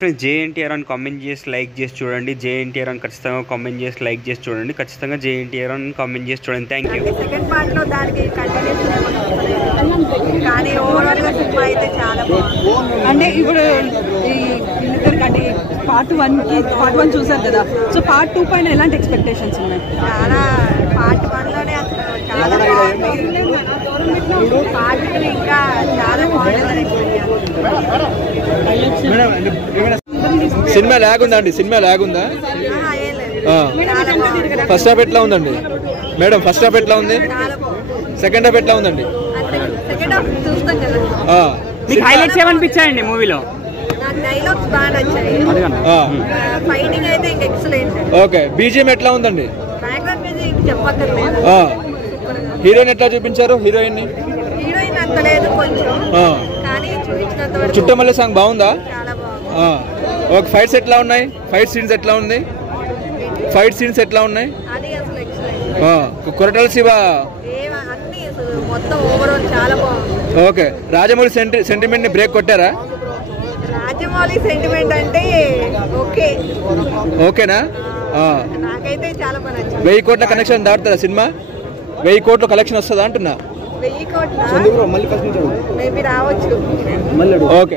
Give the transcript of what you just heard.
JNTR అని comment చేసి like చేసి చూడండి. JNTR అని ఖచ్చితంగా కామెంట్ చేసి లైక్ చేసి చూడండి. ఖచ్చితంగా JNTR అని కామెంట్ చేసి చూడండి. Thank you. సెకండ్ పార్ట్ లో దానికి కంటిన్యూషన్ కానీ ఓవరాల్ గా సినిమా అయితే చాలా బాగుంది. అంటే ఇప్పుడు అంటే పార్ట్ 1 చూసారు కదా, సో పార్ట్ 2 పైన ఎలాంటి ఎక్స్పెక్టేషన్స్ ఉన్నాయి? చాలా పార్ట్ 1 లోనే అసలు చాలా బాగుంది. పార్ట్ 2 ఇంకా చాలా బాగుంటుంది. సినిమా లాగ్ ఉందా అండి? సినిమా లాగ్ ఉందా? ఫస్ట్ హాఫ్ ఎట్లా ఉందండి మేడం? ఫస్ట్ హాఫ్ ఎట్లా ఉంది? సెకండ్ హాఫ్ ఎట్లా ఉందండి? మీకు హైలైట్స్ ఏమనిపించాయండి మూవీలో? డైలాగ్స్ బాగా నచ్చాయి. ఫైటింగ్ అయితే ఇంకా ఎక్సలెంట్. ఓకే, బీజిఎం ఎట్లా ఉందండి? బ్యాక్గ్రౌండ్ మ్యూజిక్ చెప్పక్కర్లేదు. హీరోయిన్ ఎట్లా చూపించారు? హీరోయిన్ అంత లేదు కొంచెం, కానీ చూపించినంత వరకు చుట్టమల్లె సాంగ్ బాగుందా? చాలా బాగుంది. ఓకే, ఫైట్స్ ఎట్లా ఉన్నాయి? ఫైట్ సీన్స్ ఎట్లా ఉంది? ఫైట్ సీన్స్ ఎట్లా ఉన్నాయి? అది అసలు ఎక్సలెంట్. కొరటాల శివ అన్ని మొత్తం ఓవరాల్ చాలా బాగుంది. ఓకే, రాజమౌళి సెంటిమెంట్ ని బ్రేక్ కొట్టారా? రాజమౌళి సెంటిమెంట్ అంటే ఓకే, ఓకేనా? నాకైతే చాలా బాగా నచ్చింది. 1000 కోట్ల కనెక్షన్ దాటుతారా సినిమా? 1000 కోట్ల కలెక్షన్ వస్తుందా అంటున్నా? 1000 కోట్ల మేబీ రావచ్చు. ఓకే.